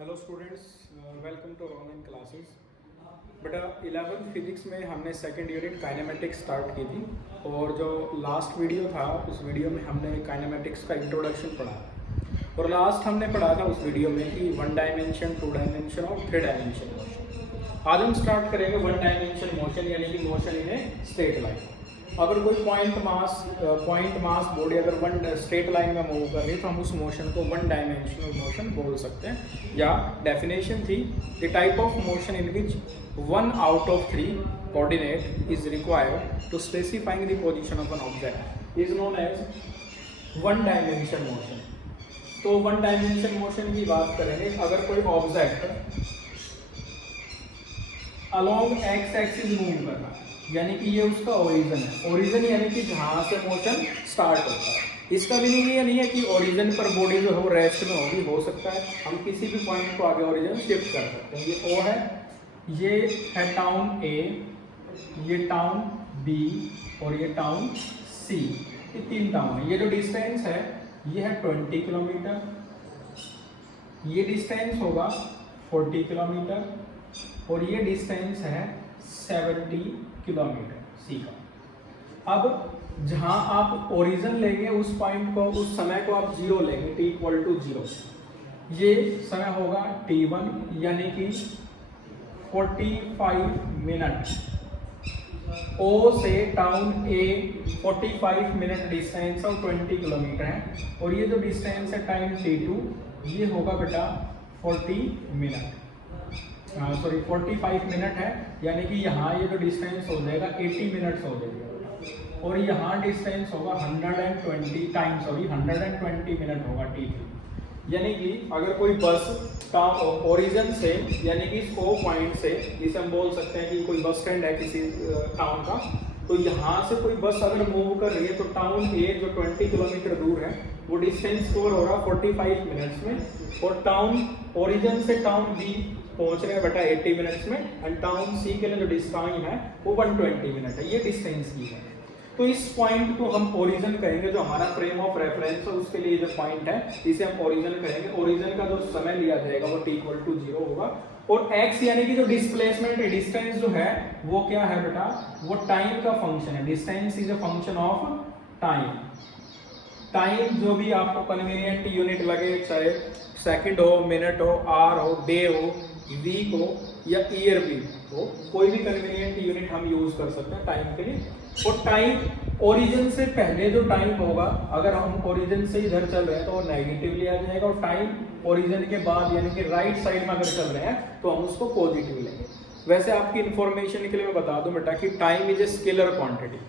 Hello students, welcome to online classes. बेटा 11th physics में हमने सेकंड यूनिट काइनेमेटिक्स स्टार्ट की थी और जो लास्ट वीडियो था उस वीडियो में हमने काइनेमेटिक्स का इंट्रोडक्शन पढ़ा और लास्ट हमने पढ़ा था उस वीडियो में कि 1 डायमेंशन, 2 डायमेंशन और 3 डायमेंशन मोशन। आज हम स्टार्ट करेंगे 1 डायमेंशन मोशन यानी कि motion in a straight line. अगर कोई पॉइंट मास बॉडी अगर वन स्ट्रेट लाइन में मूव कर रही है तो हम उस मोशन को 1 डायमेंशनल मोशन बोल सकते हैं। या डेफिनेशन थी the type of motion in which 1 out of 3 coordinate is required to specifying the position of an object is known as 1 dimension motion. तो 1 डायमेंशन मोशन की बात करेंगे अगर कोई object along x axis move कर रहा है यानी कि ये उसका ओरिजिन है। ओरिजिन यानी कि जहाँ से मोशन स्टार्ट होता है। इसका मीनिंग ये नहीं है कि ओरिजिन पर बॉडी जो है वो रेस्ट में होगी, हो सकता है हम किसी भी पॉइंट को आगे ओरिजिन शिफ्ट कर सकते हैं। ये ओ है, ये है टाउन ए, ये टाउन बी और ये टाउन सी, ये 3 टाउन है। ये जो डिस्टेंस है ये है 20 किलोमीटर, ये डिस्टेंस होगा 40 किलोमीटर और ये डिस्टेंस है 70 किलोमीटर सी का। अब जहां आप ओरिजिन लेंगे उस पॉइंट को, उस समय को आप 0 लेंगे, t इक्वल टू 0। ये समय होगा t1 यानी कि 45 मिनट। O से टाउन A 45 मिनट डिस्टेंस और 20 किलोमीटर है और ये जो डिस्टेंस है टाइम t2 ये होगा बेटा 40 मिनट, सॉरी 45 मिनट है यानी कि यहाँ ये जो डिस्टेंस हो जाएगा 80 मिनट्स हो जाएगा और यहाँ डिस्टेंस होगा 120 टाइम, सॉरी 120 मिनट होगा t3। यानी कि अगर कोई बस का ओरिजिन से यानी कि इस O पॉइंट से, जिसे हम बोल सकते हैं कि कोई बस स्टैंड है किसी टाउन का, तो यहाँ से कोई बस अगर मूव कर रही है तो टाउन A जो 20 किलोमीटर दूर है वो डिस्टेंस कवर हो रहा 45 मिनट्स में और टाउन ओरिजिन से टाउन B पहुंच रहे हैं बेटा 80 मिनट्स में एंड टाउन सी के लिए जो डिस्टेंस है वो 120 मिनट है। ये डिस्टेंस की है। तो इस पॉइंट को हम ओरिजिन कहेंगे, जो हमारा फ्रेम ऑफ रेफरेंस है उसके लिए जो पॉइंट है इसे हम ओरिजिन कहेंगे। ओरिजिन का जो समय लिया जाएगा वो t इक्वल टू 0 होगा और x यानी कि जो डिस्प्लेसमेंट है, डिस्टेंस जो है वो क्या है बेटा, वो टाइम का फंक्शन है। Distance is a function of time. Time जो भी आपको कन्वीनियंट यूनिट लगे, चाहे सेकंड हो, मिनट हो, आवर हो, डे हो, वीक हो या ईयर भी हो, कोई भी कन्वीनियंट यूनिट हम यूज कर सकते हैं टाइम के लिए। और टाइम ओरिजिन से पहले जो टाइम होगा, अगर हम ओरिजिन से इधर चल रहे हैं तो वो नेगेटिव लिया जाएगा और टाइम ओरिजिन के बाद यानी कि राइट साइड में अगर चल रहे हैं तो हम उसको पॉजिटिव लेंगे। वैसे आपकी इंफॉर्मेशन के लिए मैं बता दूं बेटा कि time is a scalar quantity.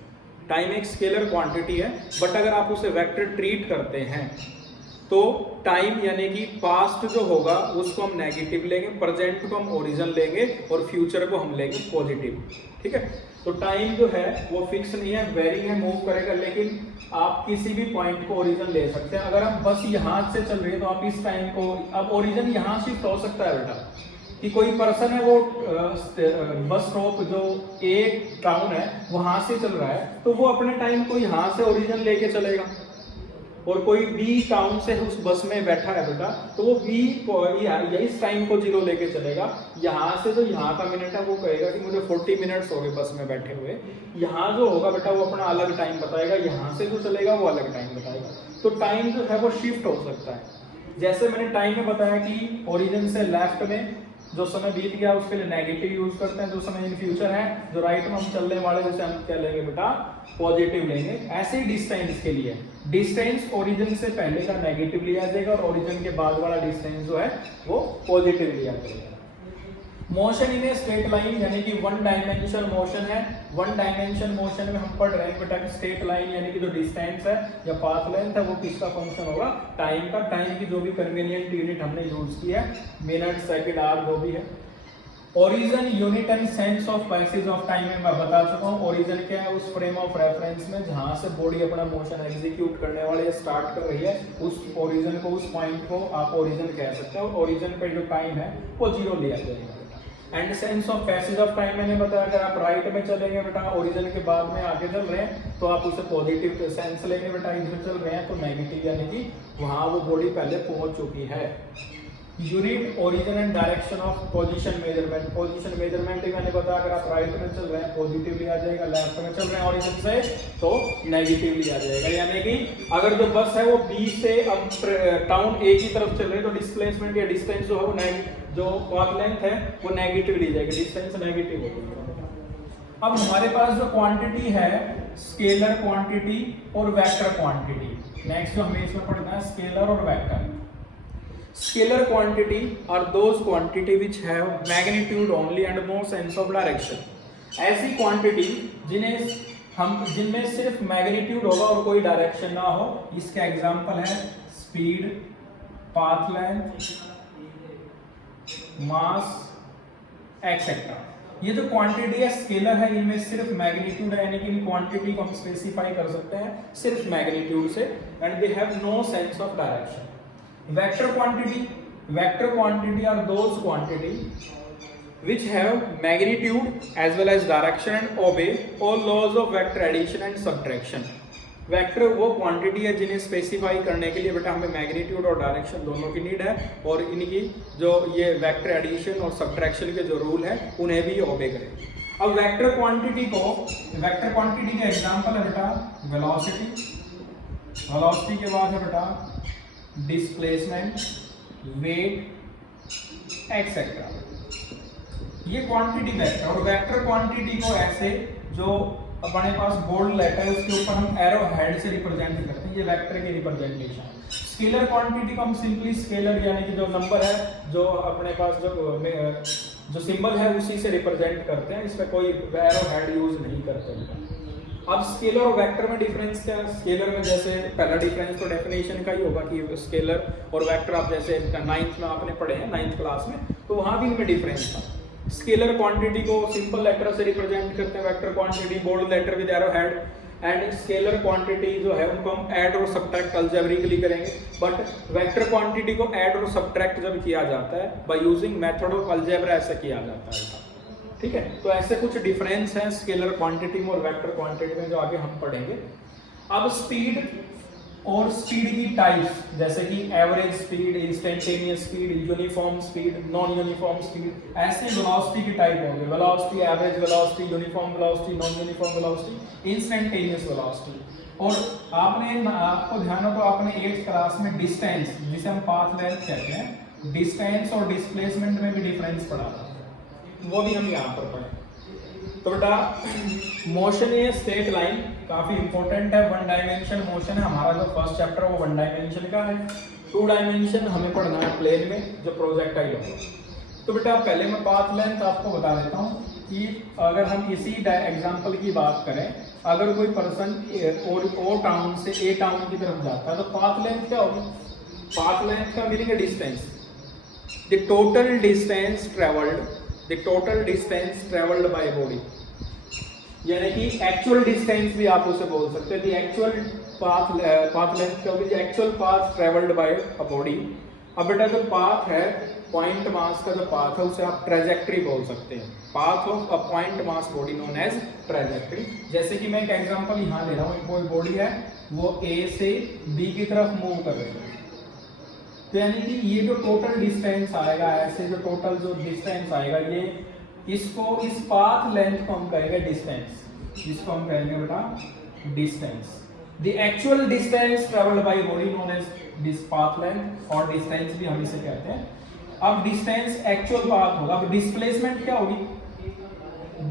Time एक स्केलर क्वांटिटी है, बट अगर आप उसे वेक्टर ट्रीट करते हैं तो टाइम यानी कि पास्ट जो होगा उसको हम नेगेटिव लेंगे, प्रेजेंट को हम ओरिजिन लेंगे और फ्यूचर को हम लेंगे पॉजिटिव। ठीक है, तो टाइम जो है वो फिक्स नहीं है, वेरिंग है, मूव करेगा, लेकिन आप किसी भी पॉइंट को ओरिजिन ले सकते हैं। अगर आप बस यहाँ से चल रही है तो आप इस टाइम को, अब ओरिजिन यहाँ शिफ्ट हो सकता है बेटा कि कोई पर्सन है वो बस स्टॉप जो एक टाउन है वहां से चल रहा है तो वो अपने टाइम को यहाँ से ओरिजिन लेके चलेगा और कोई बी टाउन से उस बस में बैठा है बेटा तो वो बी इस टाइम को 0 लेके चलेगा। यहाँ से जो यहाँ का मिनट है वो कहेगा कि मुझे 40 मिनट्स हो गए बस में बैठे हुए। यहाँ जो होगा बेटा वो अपना अलग टाइम बताएगा, यहाँ से जो चलेगा वो अलग टाइम बताएगा। तो टाइम जो है वो शिफ्ट हो सकता है। जैसे मैंने टाइम में बताया कि ओरिजिन से लेफ्ट में जो समय बीत गया उसके लिए नेगेटिव यूज करते हैं, जो समय इन फ्यूचर है जो राइट में हम चलने वाले उसे हम क्या लेंगे बेटा, पॉजिटिव लेंगे। ऐसे ही डिस्टेंस के लिए डिस्टेंस ओरिजिन से पहले का नेगेटिव लिया जाएगा और ओरिजिन के बाद वाला डिस्टेंस जो है वो पॉजिटिव लिया जाएगा। Motion in a straight line यानी कि 1 डायमेंशन मोशन है। 1 डायमेंशन मोशन में हम पढ़ रहे हैं बेटा कि स्ट्रेट लाइन यानी कि जो डिस्टेंस है या पाथ लेंथ है वो किसका फंक्शन होगा, टाइम का। टाइम की जो भी कन्वीनियंट यूनिट हमने यूज की है, मिनट, सेकंड, आवर जो भी है। Origin unit and sense of passage of time में मैं बता चुका हूँ। ओरिजिन क्या है, उस फ्रेम ऑफ रेफरेंस में जहां से बॉडी अपना मोशन एग्जीक्यूट करने वाली है, स्टार्ट कर रही है, उस ओरिजिन को, उस पॉइंट को आप ओरिजिन कह सकते हो। ओरिजिन पे जो टाइम है वो 0 लिया जाएगा। And sense of passage of time मैंने बताया, अगर आप राइट में चलेंगे बेटा, ओरिजिन के बाद में आगे चल रहे हैं तो आप उसे पॉजिटिव सेंस लेंगे बेटा, इधर चल रहे हैं तो नेगेटिव यानी कि वहां वो बॉडी पहले पहुंच चुकी है। Unit origin and direction of position measurement. Position measurement ही मैंने बताया, अगर आप राइट में चल रहे हैं पॉजिटिवली आ जाएगा, लेफ्ट में चल रहे हैं ओरिजिन से तो नेगेटिवली आ जाएगा। यानी कि अगर जो बस है वो बी से अब टाउन ए की तरफ चल रही है तो डिस्प्लेसमेंट या डिस्टेंस जो है वो जो पाथ लेंथ है वो नेगेटिव ली जाएगी, डिस्टेंस नेगेटिव होगी। अब हमारे पास जो क्वांटिटी है स्केलर क्वांटिटी और वेक्टर क्वांटिटी। नेक्स्ट जो हमें इसमें पढ़ना है स्केलर और vector. Scalar quantity are those quantity which have magnitude only and no sense of direction. ऐसी क्वांटिटी जिनमें सिर्फ मैग्नीट्यूड होगा और कोई डायरेक्शन ना हो। इसका एग्जांपल है स्पीड, पाथ लेंथ, मास एक्सेट्रा। ये जो क्वांटिटी है स्केलर है, इनमें सिर्फ मैग्नीट्यूड है, यानी कि इन क्वांटिटी को हम स्पेसिफाई कर सकते हैं सिर्फ मैग्नीट्यूड से and they have no sense of direction. Vector quantity are those quantity which have magnitude as well as direction and obey all laws of vector addition and subtraction। Vector वो quantity है जिन्हें specify करने के लिए बेटा हमें magnitude और direction दोनों की नीड है, और इनकी जो ये वेक्टर एडिशन और सब्ट्रैक्शन के जो रूल है उन्हें भी ओबे करें। अब वेक्टर क्वांटिटी का एग्जांपल है बेटा वेलोसिटी, वेलोसिटी के बाद है बेटा डिस्प्लेसमेंट, वेट एक्सेट्रा। ये क्वांटिटी वेक्टर, और वेक्टर क्वांटिटी को ऐसे जो अपने पास बोल्ड लेटर है उसके ऊपर हम एरो हेड से रिप्रेजेंट करते हैं, ये वेक्टर की रिप्रेजेंटेशन है। स्केलर क्वांटिटी को हम सिंपली स्केलर यानी कि जो नंबर है जो अपने पास जो सिंबल है उसी से रिप्रेजेंट करते हैं, इसमें कोई एरो हेड यूज नहीं करते। अब स्केलर और वेक्टर में डिफरेंस क्या है? स्केलर में जैसे पहला डिफरेंस तो डेफिनेशन का ही होगा कि स्केलर और वेक्टर आप जैसे 9th में आपने पढ़े हैं 9th क्लास में, तो वहां भी इनमें डिफरेंस था। स्केलर क्वांटिटी को सिंपल लेटर से रिप्रेजेंट करते हैं, vector quantity bold letter with arrow head, and scalar quantity जो है उनको हम ऐड और सब्ट्रैक्ट अलजेब्रिकली करेंगे। बट वेक्टर क्वांटिटी को ऐड और सब्ट्रैक्ट जब किया जाता है by using method of algebra ऐसे किया जाता है। ठीक है, तो ऐसे कुछ डिफरेंस है स्केलर क्वांटिटी में और वेक्टर क्वांटिटी में जो आगे हम पढ़ेंगे। अब स्पीड और स्पीड की टाइप्स जैसे कि average speed, instantaneous speed, uniform speed, non uniform speed, ऐसे वेलोसिटी की टाइप होंगे। Velocity, average velocity, uniform velocity, non uniform velocity, instantaneous velocity. और आपको ध्यान हो तो आपने 8th क्लास में डिस्टेंस जिसे हम पाथ लेंथ कहते हैं, डिस्टेंस और डिस्प्लेसमेंट में भी डिफरेंस पढ़ा था, वो भी हम यहाँ पर पढ़े। तो बेटा मोशन ये स्ट्रेट लाइन काफी इंपॉर्टेंट है। 1 डायमेंशन मोशन है हमारा, जो फर्स्ट चैप्टर वो 1 डायमेंशन का है। 2 डायमेंशन हमें पढ़ना है प्लेन में जो प्रोजेक्टाइल होगा। तो बेटा पहले मैं पाथ लेंथ आपको बता देता हूँ कि अगर हम इसी एग्जांपल की बात करें, अगर कोई पर्सन ओ टाउन से ए टाउन की तरफ जाता है तो पाथ लेंथ क्या होगी? पाथ लेंथ का मीनिंग है distance, the total distance travelled by body, यानी कि एक्चुअल डिस्टेंस भी आप उसे बोल सकते हैं। एक्चुअल पाथ लेंथ क्या होगी? Actual path travelled by a body. अब बेटा जो पाथ है, पॉइंट मास का जो पाथ है उसे आप ट्रेजेक्टरी बोल सकते हैं। Path of a point mass body known as trajectory. जैसे कि मैं एक एग्जांपल यहाँ ले रहा हूँ, कोई बॉडी है वो ए से बी की तरफ मूव कर रही है, तो यानी कि ये जो टोटल डिस्टेंस आएगा, ऐसे जो टोटल जो डिस्टेंस आएगा, ये इसको इस पाथ लेंथ को हम कहेंगे डिस्टेंस, जिसको हम कहेंगे बेटा distance. The actual distance travelled by body known as this path length, और डिस्टेंस भी हम इसे कहते हैं। अब डिस्टेंस एक्चुअल पाथ होगा। अब डिस्प्लेसमेंट क्या होगी?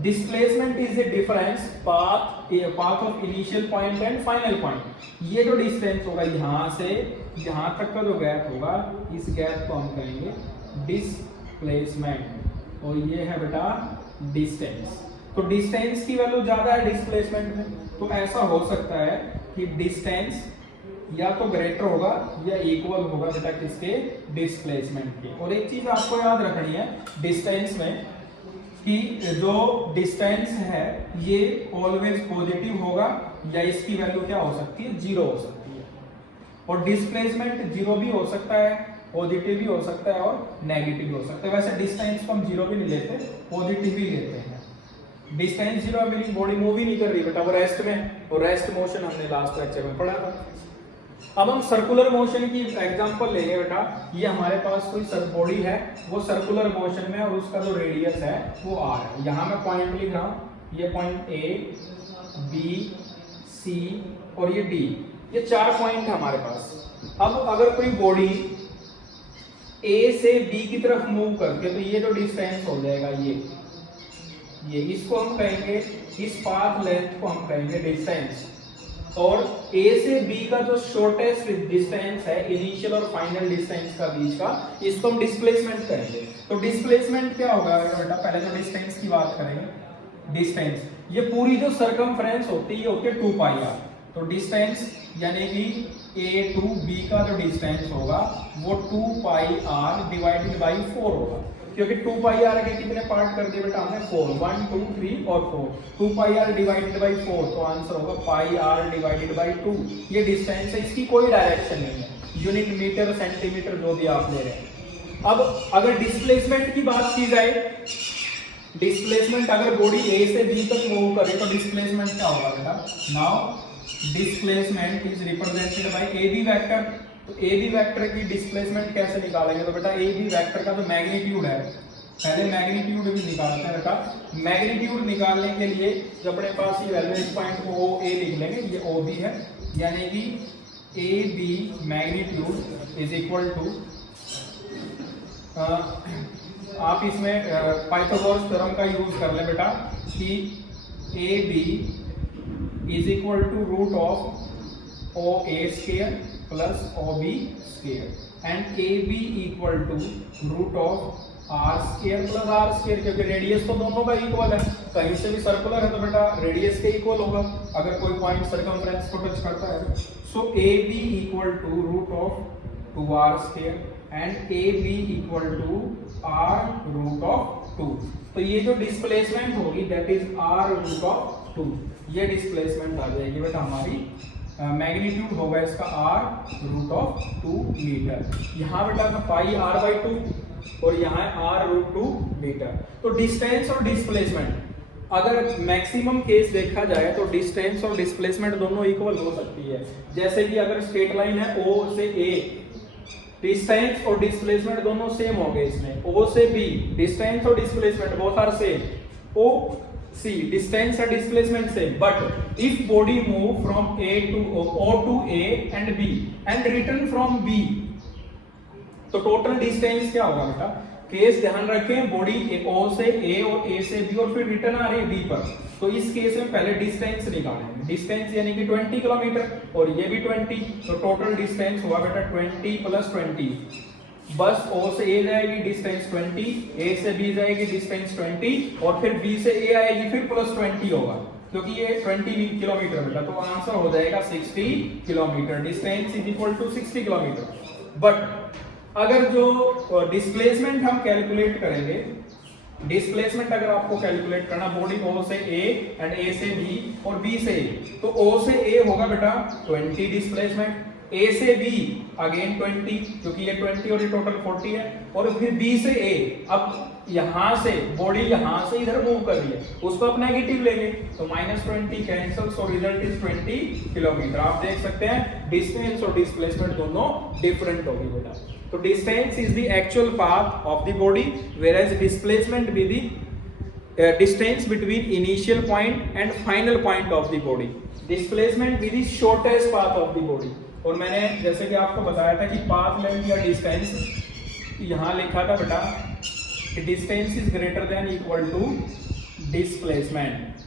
Displacement is the difference path of initial point and final point. ये जो डिस्टेंस होगा यहाँ से यहाँ तक का जो गैप होगा, इस गैप को हम कहेंगे डिस्प्लेसमेंट, और ये है बेटा डिस्टेंस। तो डिस्टेंस की वैल्यू ज्यादा है डिस्प्लेसमेंट में, तो ऐसा हो सकता है कि डिस्टेंस या तो ग्रेटर होगा या इक्वल होगा बेटा किसके? डिस्प्लेसमेंट के। और एक चीज आपको याद रखनी है डिस्टेंस में कि जो डिस्टेंस है ये ऑलवेज पॉजिटिव होगा, या इसकी वैल्यू क्या हो सकती है? 0 हो सकती है। और डिस्प्लेसमेंट 0 भी हो सकता है, पॉजिटिव भी हो सकता है और नेगेटिव भी हो सकता है। वैसे डिस्टेंस को हम 0 भी नहीं लेते, पॉजिटिव ही लेते हैं। डिस्टेंस 0 मीनिंग बॉडी मूव ही नहीं कर रही बेटा, वो रेस्ट में, और रेस्ट मोशन हमने लास्ट लेक्चर में पढ़ा था। अब हम सर्कुलर मोशन की एग्जांपल लेंगे बेटा। ये हमारे पास कोई बॉडी है, वो सर्कुलर मोशन में और उसका जो रेडियस है वो r है। यहाँ मैं पॉइंट लिख रहा हूँ, ये पॉइंट A, B, C और ये D, ये 4 पॉइंट है हमारे पास। अब अगर कोई बॉडी A से B की तरफ मूव करके, तो ये जो डिस्टेंस हो जाएगा ये इसको हम कहेंगे, इस पाथ लेंथ को हम कहेंगे डिस्टेंस। और A से B का जो शॉर्टेस्ट डिस्टेंस है इनिशियल और फाइनल डिस्टेंस का बीच का, इसको हम डिस्प्लेसमेंट कहेंगे। तो डिस्प्लेसमेंट क्या होगा बेटा, पहले तो डिस्टेंस की बात करेंगे। डिस्टेंस, ये पूरी जो सरकमफ्रेंस होती है ये होती है 2 पाई r। तो डिस्टेंस यानी कि A टू B का जो डिस्टेंस होगा वो 2 पाई r डिवाइडेड बाई 4 होगा, क्योंकि 2 पाई r के कितने पार्ट कर दिए बेटा हमने, 4, 1 2 3 और 4। 2 पाई r डिवाइडेड बाई 4, तो आंसर होगा पाई r डिवाइडेड बाई 2। ये डिस्टेंस है, इसकी कोई डायरेक्शन नहीं है, यूनिट मीटर सेंटीमीटर जो भी आप ले रहे हैं। अब अगर डिस्प्लेसमेंट की बात की जाए, डिस्प्लेसमेंट अगर बॉडी A से B तक मूव करे तो डिस्प्लेसमेंट क्या होगा बेटा। Now displacement is represented by AB vector. तो AB वेक्टर की डिस्प्लेसमेंट कैसे निकालेंगे, तो बेटा AB वेक्टर का जो मैग्नीट्यूड है, पहले मैग्नीट्यूड भी निकालते हैं बेटा। मैग्नीट्यूड निकालने के लिए जो अपने पास ये वैल्यू, इस पॉइंट को OA लिख लेंगे, ये OB है, यानी कि AB magnitude is equal to, आप इसमें पाइथागोरस थ्योरम का यूज कर ले बेटा, कि AB is equal to root of OA square plus OB square and AB equal to root of R square plus R square, क्योंकि रेडियस तो दोनों का इक्वल है, कहीं से भी सर्कुलर है तो बेटा रेडियस के इक्वल होगा अगर कोई पॉइंट सर्कमफ्रेंस को टच करता है। So AB equal to root of 2R square and AB equal to R root of 2। तो ये जो डिस्प्लेसमेंट होगी that is R root of 2, ये डिस्प्लेसमेंट आ जाएगी बेटा हमारी। मैग्नीट्यूड होगा इसका R रूट ऑफ 2 मीटर। यहाँ बेटा पाई R बाई 2 और यहाँ R रूट 2 मीटर। तो डिस्टेंस और डिस्प्लेसमेंट, अगर मैक्सिमम केस देखा जाए तो डिस्टेंस और डिस्प्लेसमेंट दोनों इक्वल हो सकती है। जैसे कि अगर स्ट्रेट लाइन है O से A, डिस्टेंस और डिस्प्लेसमेंट दोनों सेम हो गए इसमें। O से B डिस्टेंस और displacement both are same, O C distance and displacement same, but if body move from A to O to A and B and return from B, तो total distance क्या होगा बेटा। Case ध्यान रखें, body O से A और A से B और फिर रिटर्न आ रही है B पर, तो इस केस में पहले डिस्टेंस निकालेंगे। डिस्टेंस यानी कि 20 किलोमीटर और ये भी 20, तो टोटल डिस्टेंस हुआ बेटा 20 प्लस 20। बस O से A जाएगी डिस्टेंस 20, A से B जाएगी डिस्टेंस 20 और फिर B से A आएगी फिर प्लस 20 होगा, क्योंकि ये 20 किलोमीटर बेटा, तो आंसर हो जाएगा 60 kilometre. Distance is equal to 60 kilometre. But अगर जो डिस्प्लेसमेंट हम कैलकुलेट करेंगे, डिस्प्लेसमेंट अगर आपको कैलकुलेट करना, बॉडी O से A एंड A से B और B से A, तो O से A होगा बेटा 20 डिस्प्लेसमेंट, A से B अगेन 20, क्योंकि ये 20 और ये टोटल 40 है, और फिर B से A, अब यहां से बॉडी यहां से इधर मूव कर रही है, उसको आप नेगेटिव लेंगे तो -20 cancel, so result is 20 kilometre. आप देख सकते हैं डिस्टेंस और डिस्प्लेसमेंट दोनों डिफरेंट होगी बेटा। तो distance is the actual path of the body, whereas displacement be the distance between initial point and final point of the body. Displacement be the shortest path of the body। और मैंने जैसे कि आपको बताया था कि पाथ लेंथ या distance, यहाँ लिखा था बेटा कि distance is greater than equal to displacement,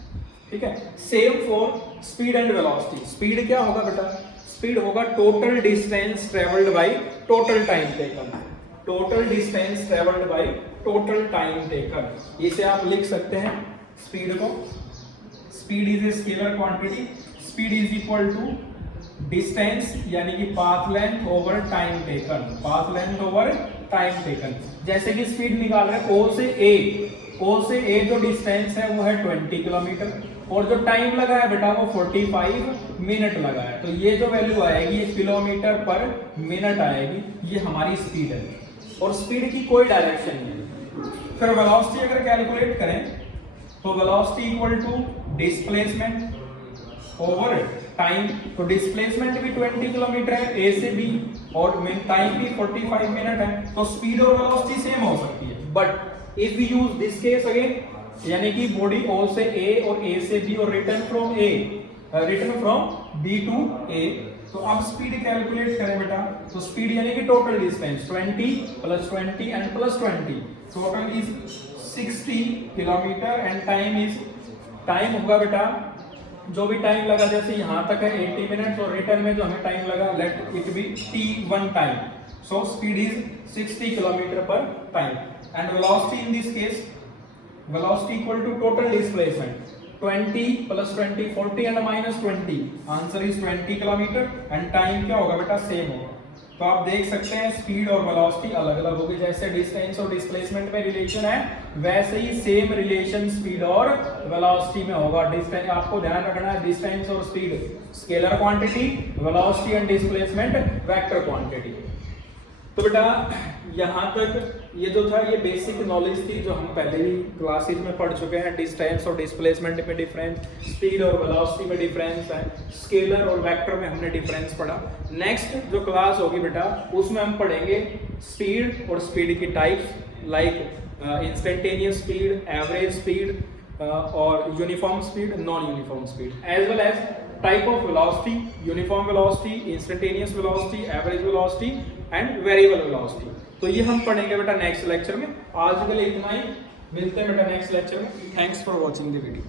ठीक है। Same for speed and velocity. Speed क्या होगा बेटा, स्पीड होगा total distance travelled by total time taken, total distance travelled by total time taken. इसे आप लिख सकते हैं स्पीड को, speed is a scalar quantity, speed is equal to distance यानी कि path length over time taken, path length over time taken. जैसे कि स्पीड निकाल रहे हैं O से A जो डिस्टेंस है वो है 20 किलोमीटर और जो टाइम लगा है बेटा वो 45 मिनट लगा है, तो ये जो वैल्यू आएगी ये किलोमीटर पर मिनट आएगी, ये हमारी स्पीड है। और स्पीड की कोई डायरेक्शन नहीं है। फिर वेलोसिटी अगर कैलकुलेट करें तो velocity equal to displacement over time. तो डिस्प्लेसमेंट भी 20 किलोमीटर है ए से बी और टाइम भी 45 मिनट है, तो स्पीड और वेलोसिटी सेम हो सकती है। But if we use this case again, यानी कि बॉडी ओ से ए और ए से बी और रिटर्न फ्रॉम बी टू ए, तो अब स्पीड कैलकुलेट करें बेटा। तो स्पीड यानी कि total distance 20 plus 20 and plus 20, total is 60 kilometre and time होगा बेटा, जो भी टाइम लगा, जैसे यहाँ तक है 80 मिनट्स और रिटर्न में जो हमें टाइम लगा let it be t1 time, so speed is 60 kilometre per time and velocity in this case, velocity equal to total displacement 20 plus 20 40 and minus 20, answer is 20 kilometre and time क्या होगा बेटा, same होगा। तो आप देख सकते हैं स्पीड और वेलोसिटी अलग अलग होगी, जैसे डिस्टेंस और डिस्प्लेसमेंट में रिलेशन है वैसे ही सेम रिलेशन स्पीड और वेलोसिटी में होगा। डिस्टेंस आपको ध्यान रखना है, डिस्टेंस और speed scalar quantity, velocity and displacement vector quantity. तो बेटा यहाँ तक ये जो था ये बेसिक नॉलेज थी जो हम पहले ही क्लासेस में पढ़ चुके हैं। डिस्टेंस और डिस्प्लेसमेंट में डिफरेंस, स्पीड और वेलोसिटी में डिफरेंस है, स्केलर और वेक्टर में हमने डिफरेंस पढ़ा। नेक्स्ट जो क्लास होगी बेटा उसमें हम पढ़ेंगे स्पीड और स्पीड की types, like instantaneous speed, average speed और uniform speed, non uniform speed, as well as type of velocity, uniform velocity, instantaneous velocity, average velocity and variable velocity. तो ये हम पढ़ेंगे बेटा नेक्स्ट लेक्चर में। आज के लिए इतना ही, मिलते हैं बेटा नेक्स्ट लेक्चर में। Thanks for watching the video.